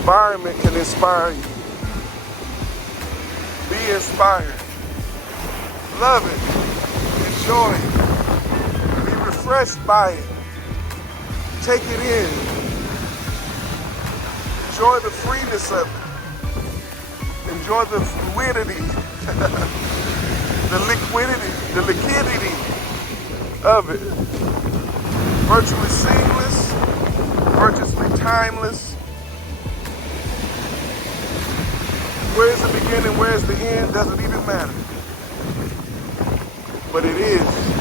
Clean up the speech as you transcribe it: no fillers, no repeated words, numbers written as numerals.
environment can inspire you. Be inspired. Love it. Enjoy it. Be refreshed by it. Take it in. Enjoy the freeness of it. Enjoy the fluidity, the liquidity of it. Virtually seamless, virtually timeless. Where's the beginning, where's the end, doesn't even matter. But it is.